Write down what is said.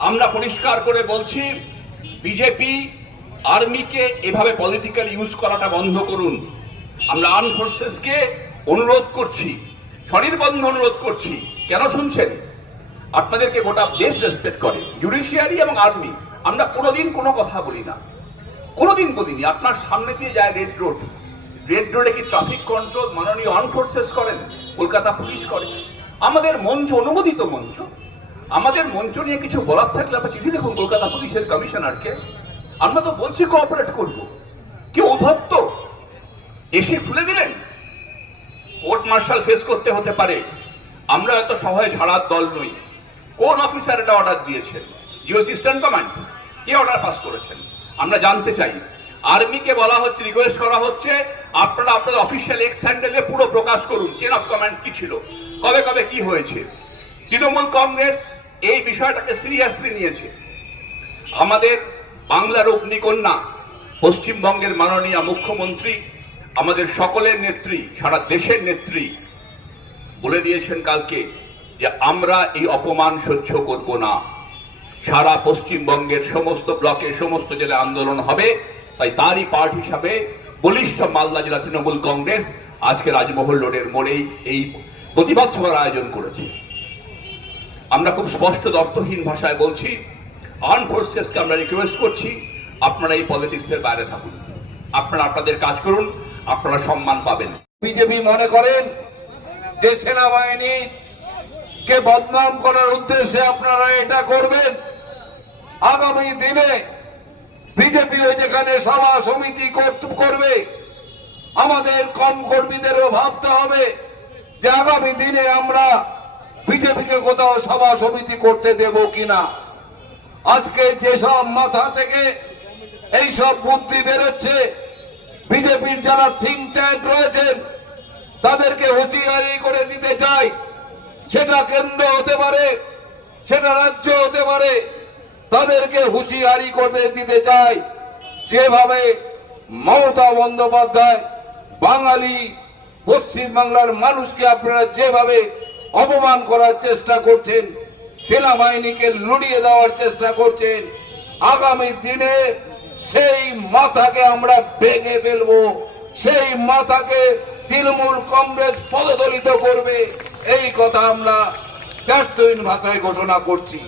আমরা পরিষ্কার করে বলছি, বিজেপি আর্মিকে এভাবে পলিটিক্যাল ইউজ করাটা বন্ধ করুন। আমরা আর্ম ফোর্সেসকে অনুরোধ করছি, স্বনির্বন্ধ অনুরোধ করছি। কেন শুনছেন? আপনাদেরকে গোটা দেশ রেসপেক্ট করে, জুডিশিয়ারি এবং আর্মি। আমরা কোনোদিন কোনো কথা বলি না, কোনোদিন বলিনি। আপনার সামনে দিয়ে যায় রেড রোড, রেড রোডে কি ট্রাফিক কন্ট্রোল মাননীয় আর্ম ফোর্সেস করেন? কলকাতা পুলিশ করে। আমাদের মঞ্চ অনুমোদিত মঞ্চ, আমাদের মঞ্চ নিয়ে কিছু বলার থাকলে আপনি চিঠি দেখুন কলকাতা পুলিশের কমিশনারকে। আমরা তো বলছি কোঅপারেট করব, কি উদ্ধত্ত এসে খুলে দিলেন। কোর্ট মার্শাল ফেস করতে হতে পারে, আমরা এত সহায় ছাড়ার দল নই। কোন অফিসার এটা অর্ডার দিয়েছেন? GO eastern command. কে অর্ডার পাস করেছেন? আমরা জানতে চাই। আর্মিকে বলা হচ্ছে, রিকোয়েস্ট করা হচ্ছে, আপনারা আপনাদের অফিসিয়াল এক্স হ্যান্ডেলে পুরো প্রকাশ করুন চেন অফ কমান্ডস কি ছিল, কবে কবে কি হয়েছে। তৃণমূল কংগ্রেস এই বিষয়টাকে সিরিয়াসলি নিয়েছে। আমাদের বাংলার অগ্নিকন্যা পশ্চিমবঙ্গের মাননীয় মুখ্যমন্ত্রী, আমাদের সকলের নেত্রী, সারা দেশের নেত্রী বলে দিয়েছেন কালকে যে আমরা এই অপমান সহ্য করব না। সারা পশ্চিমবঙ্গের সমস্ত ব্লকে, সমস্ত জেলায় আন্দোলন হবে। তাই তারই পার্ট হিসাবে বলিষ্ঠ মালদা জেলা তৃণমূল কংগ্রেস আজকে রাজমহল রোডের মোড়েই এই প্রতিবাদ সভার আয়োজন করেছে। আমরা খুব স্পষ্ট অর্থহীন ভাষায় বলছি, আর্ম ফোর্সেসকে আমরা রিকোয়েস্ট করছি, আপনারা এই পলিটিক্সের বাইরে থাকুন, আপনারা আপনাদের কাজ করুন, আপনারা সম্মান পাবেন। বিজেপি মনে করেন যে সেনাবাহিনী কে বদনাম করার উদ্দেশ্যে আপনারা এটা করবেন। আগামী দিনে বিজেপি যেখানে সভা সমিতি করবে, আমাদের কম কর্মীদেরও ভাবতে হবে যে আগামী দিনে আমরা বিজেপিকে কোথাও সভা সমিতি করতে দেব কিনা। আজকে যেসব মাথা থেকে এইসব বুদ্ধি বেরোচ্ছে, বিজেপির যারা থিঙ্ক ট্যাঙ্ক রয়েছেন তাদেরকে হুঁশিয়ারি করে দিতে চাই। সেটা কেন্দ্র হতে পারে, সেটা রাজ্য হতে পারে, তাদেরকে হুঁশিয়ারি করে দিতে চাই। যেভাবে মমতা বন্দ্যোপাধ্যায় বাঙালি পশ্চিম বাংলার মানুষকে আপনারা যেভাবে অপমান করার চেষ্টা করছেন, সেনাবাহিনীকে লুড়িয়ে দেওয়ার চেষ্টা করছেন, আগামী দিনে সেই মাথাকে আমরা ভেঙে ফেলবো। সেই মাথাকে তৃণমূল কংগ্রেস পদদলিত করবে, এই কথা আমরা ব্যর্থহীন ভাষায় ঘোষণা করছি।